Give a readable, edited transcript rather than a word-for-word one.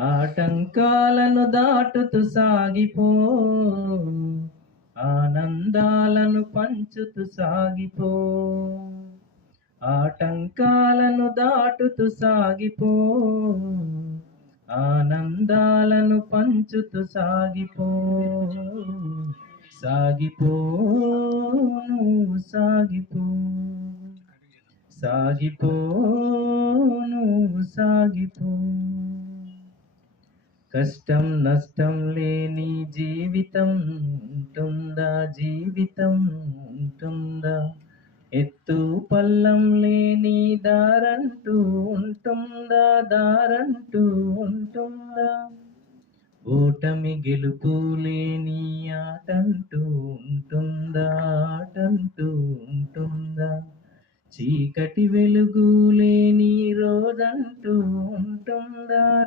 ఆటంకాలను దాటుతూ సాగిపో, ఆనందాలను పంచుతూ సాగిపో. ఆటంకాలను దాటుతూ సాగిపో, ఆనందాలను పంచుతూ సాగిపో. సాగిపో, నువ్వు సాగిపో, సాగిపో, నువ్వు సాగిపో. కష్టం నష్టం లేని జీవితం ఉంటుందా? జీవితం ఉంటుందా? ఎత్తు పల్లం లేని దారంటూ ఉంటుందా? దారంటూ ఉంటుందా? ఓటమి గెలుపు లేని ఆటంటూ ఉంటుందా? ఆటంటూ ఉంటుందా? చీకటి వెలుగు లేని రోజంటూ ఉంటుందా?